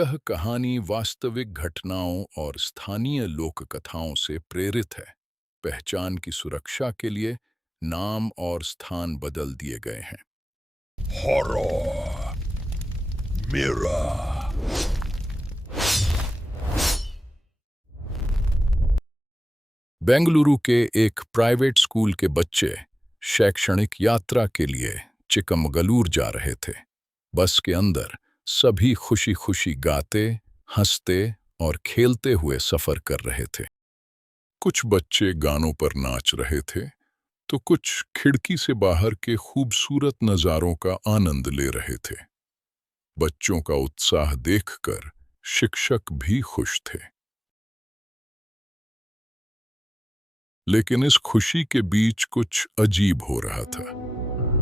यह कहानी वास्तविक घटनाओं और स्थानीय लोक कथाओं से प्रेरित है। पहचान की सुरक्षा के लिए नाम और स्थान बदल दिए गए हैं। Horror Mirror. बेंगलुरु के एक प्राइवेट स्कूल के बच्चे शैक्षणिक यात्रा के लिए चिकमगलूर जा रहे थे। बस के अंदर सभी खुशी खुशी गाते, हंसते और खेलते हुए सफर कर रहे थे। कुछ बच्चे गानों पर नाच रहे थे, तो कुछ खिड़की से बाहर के खूबसूरत नज़ारों का आनंद ले रहे थे। बच्चों का उत्साह देखकर शिक्षक भी खुश थे। लेकिन इस खुशी के बीच कुछ अजीब हो रहा था।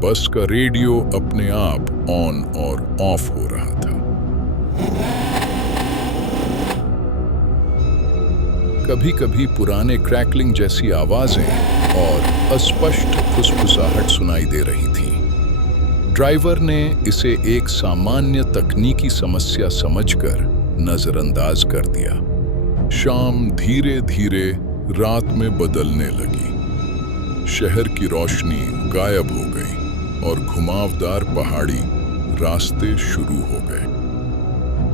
बस का रेडियो अपने आप ऑन और ऑफ हो रहा था। कभी कभी पुराने क्रैकलिंग जैसी आवाजें और अस्पष्ट फुसफुसाहट सुनाई दे रही थी। ड्राइवर ने इसे एक सामान्य तकनीकी समस्या समझकर नजरअंदाज कर दिया। शाम धीरे धीरे रात में बदलने लगी। शहर की रोशनी गायब हो गई और घुमावदार पहाड़ी रास्ते शुरू हो गए।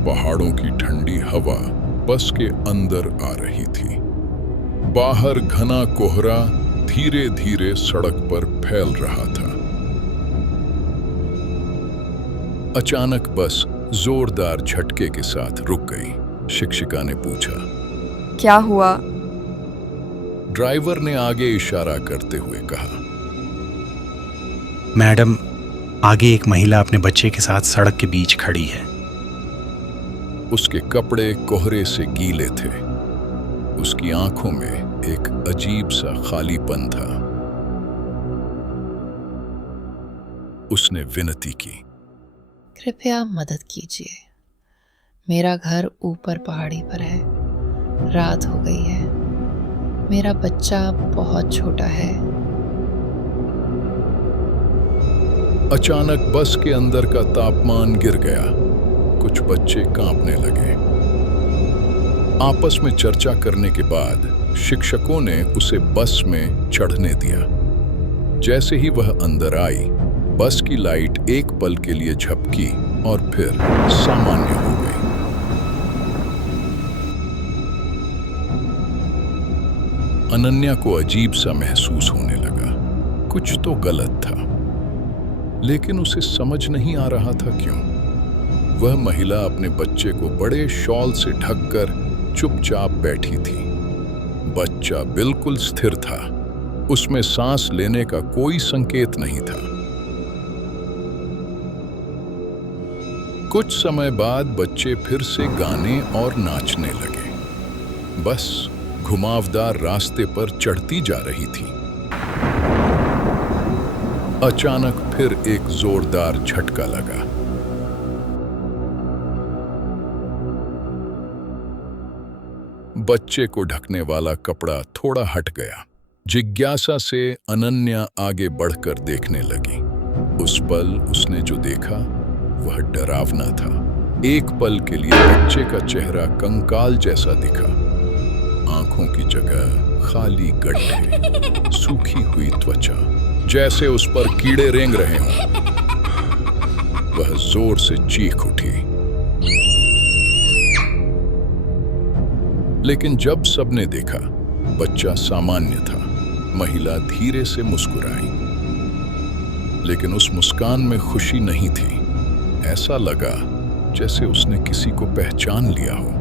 पहाड़ों की ठंडी हवा बस के अंदर आ रही थी। बाहर घना कोहरा धीरे धीरे सड़क पर फैल रहा था। अचानक बस जोरदार झटके के साथ रुक गई। शिक्षिका ने पूछा, क्या हुआ? ड्राइवर ने आगे इशारा करते हुए कहा, मैडम, आगे एक महिला अपने बच्चे के साथ सड़क के बीच खड़ी है। उसके कपड़े कोहरे से गीले थे। उसकी आंखों में एक अजीब सा खालीपन था। उसने विनती की, कृपया मदद कीजिए। मेरा घर ऊपर पहाड़ी पर है। रात हो गई है। मेरा बच्चा बहुत छोटा है। अचानक बस के अंदर का तापमान गिर गया। कुछ बच्चे कांपने लगे। आपस में चर्चा करने के बाद शिक्षकों ने उसे बस में चढ़ने दिया। जैसे ही वह अंदर आई, बस की लाइट एक पल के लिए झपकी और फिर सामान्य हो गई। अनन्या को अजीब सा महसूस होने लगा। कुछ तो गलत था, लेकिन उसे समझ नहीं आ रहा था क्यों। वह महिला अपने बच्चे को बड़े शॉल से ढककर चुपचाप बैठी थी। बच्चा बिल्कुल स्थिर था। उसमें सांस लेने का कोई संकेत नहीं था। कुछ समय बाद बच्चे फिर से गाने और नाचने लगे। बस घुमावदार रास्ते पर चढ़ती जा रही थी। अचानक फिर एक जोरदार झटका लगा। बच्चे को ढकने वाला कपड़ा थोड़ा हट गया। जिज्ञासा से अनन्या आगे बढ़कर देखने लगी। उस पल उसने जो देखा वह डरावना था। एक पल के लिए बच्चे का चेहरा कंकाल जैसा दिखा। आंखों की जगह खाली गड्ढे, सूखी हुई त्वचा, जैसे उस पर कीड़े रेंग रहे हों। वह जोर से चीख उठी। लेकिन जब सबने देखा, बच्चा सामान्य था। महिला धीरे से मुस्कुराई, लेकिन उस मुस्कान में खुशी नहीं थी। ऐसा लगा जैसे उसने किसी को पहचान लिया हो।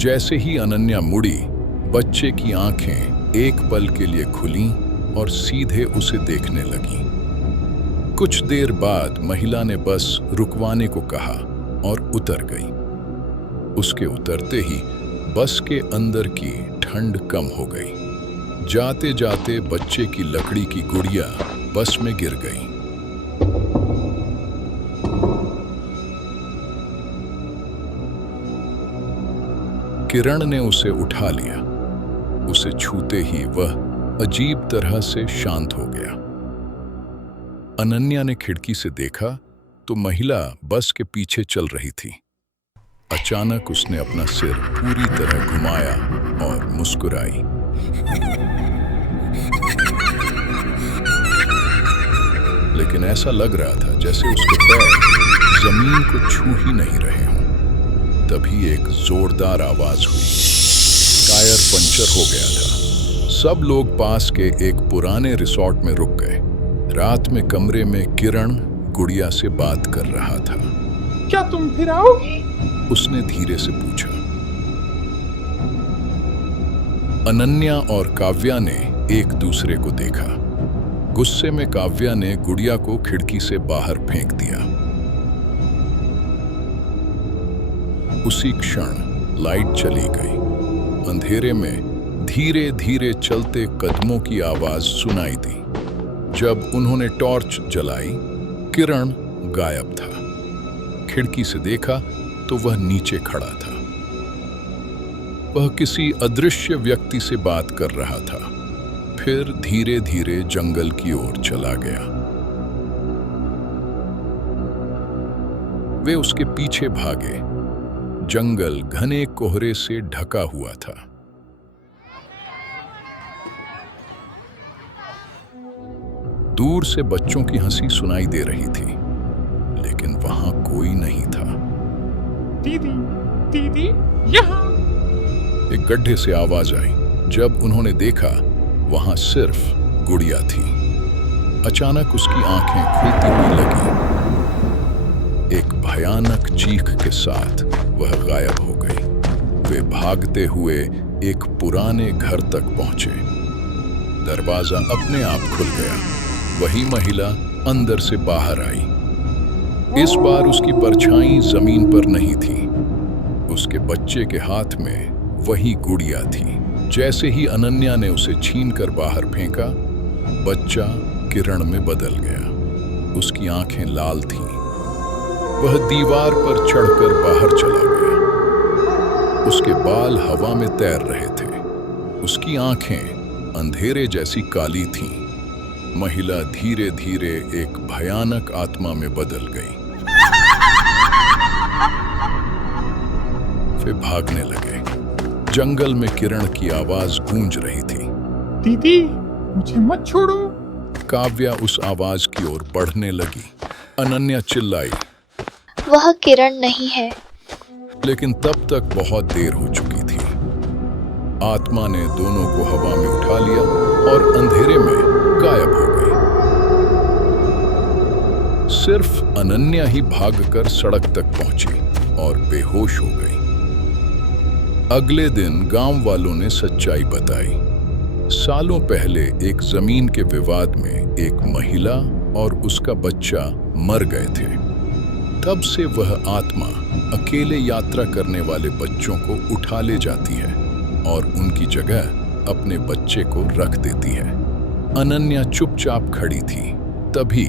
जैसे ही अनन्या मुड़ी, बच्चे की आंखें एक पल के लिए खुलीं और सीधे उसे देखने लगीं। कुछ देर बाद महिला ने बस रुकवाने को कहा और उतर गई। उसके उतरते ही बस के अंदर की ठंड कम हो गई। जाते जाते बच्चे की लकड़ी की गुड़िया बस में गिर गई। किरण ने उसे उठा लिया। उसे छूते ही वह अजीब तरह से शांत हो गया। अनन्या ने खिड़की से देखा तो महिला बस के पीछे चल रही थी। अचानक उसने अपना सिर पूरी तरह घुमाया और मुस्कुराई। लेकिन ऐसा लग रहा था जैसे उसके पैर जमीन को छू ही नहीं रहे हों। तभी एक जोरदार आवाज हुई। टायर पंचर हो गया था। सब लोग पास के एक पुराने रिसोर्ट में रुक गए। रात में कमरे में किरण गुड़िया से बात कर रहा था। क्या तुम फिर आओगे? उसने धीरे से पूछा। अनन्या और काव्या ने एक दूसरे को देखा। गुस्से में काव्या ने गुड़िया को खिड़की से बाहर फेंक दिया। उसी क्षण लाइट चली गई। अंधेरे में धीरे धीरे चलते कदमों की आवाज सुनाई दी। जब उन्होंने टॉर्च जलाई, किरण गायब था। खिड़की से देखा तो वह नीचे खड़ा था। वह किसी अदृश्य व्यक्ति से बात कर रहा था। फिर धीरे धीरे जंगल की ओर चला गया। वे उसके पीछे भागे। जंगल घने कोहरे से ढका हुआ था। दूर से बच्चों की हंसी सुनाई दे रही थी, लेकिन वहां कोई नहीं था। दीदी, दीदी, यहाँ। एक गड्ढे से आवाज आई। जब उन्होंने देखा, वहां सिर्फ गुड़िया थी। अचानक उसकी आंखें खुलती हुई लगी। एक भयानक चीख के साथ वह गायब हो गई। वे भागते हुए एक पुराने घर तक पहुंचे। दरवाजा अपने आप खुल गया। वही महिला अंदर से बाहर आई। इस बार उसकी परछाई जमीन पर नहीं थी। उसके बच्चे के हाथ में वही गुड़िया थी। जैसे ही अनन्या ने उसे छीनकर बाहर फेंका, बच्चा किरण में बदल गया। उसकी आंखें लाल थीं। वह दीवार पर चढ़कर बाहर चला गया। उसके बाल हवा में तैर रहे थे। उसकी आंखें अंधेरे जैसी काली थीं। महिला धीरे धीरे एक भयानक आत्मा में बदल गई। वे भागने लगे। जंगल में किरण की आवाज गूंज रही थी। दीदी, मुझे मत छोड़ो। काव्या उस आवाज की ओर बढ़ने लगी। अनन्या चिल्लाई, वह किरण नहीं है। लेकिन तब तक बहुत देर हो चुकी थी। आत्मा ने दोनों को हवा में उठा लिया और अंधेरे में गायब हो गई। सिर्फ अनन्या ही भागकर सड़क तक पहुंची और बेहोश हो गई। अगले दिन गांव वालों ने सच्चाई बताई। सालों पहले एक जमीन के विवाद में एक महिला और उसका बच्चा मर गए थे। तब से वह आत्मा अकेले यात्रा करने वाले बच्चों को उठा ले जाती है और उनकी जगह अपने बच्चे को रख देती है। अनन्या चुपचाप खड़ी थी। तभी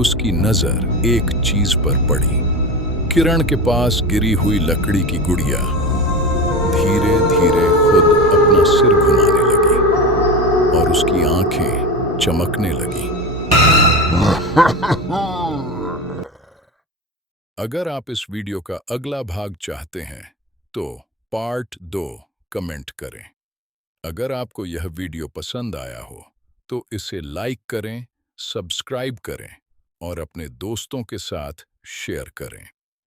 उसकी नजर एक चीज पर पड़ी। किरण के पास गिरी हुई लकड़ी की गुड़िया धीरे धीरे खुद अपना सिर घुमाने लगी और उसकी आंखें चमकने लगी। अगर आप इस वीडियो का अगला भाग चाहते हैं तो पार्ट 2 कमेंट करें। अगर आपको यह वीडियो पसंद आया हो तो इसे लाइक करें, सब्सक्राइब करें और अपने दोस्तों के साथ शेयर करें।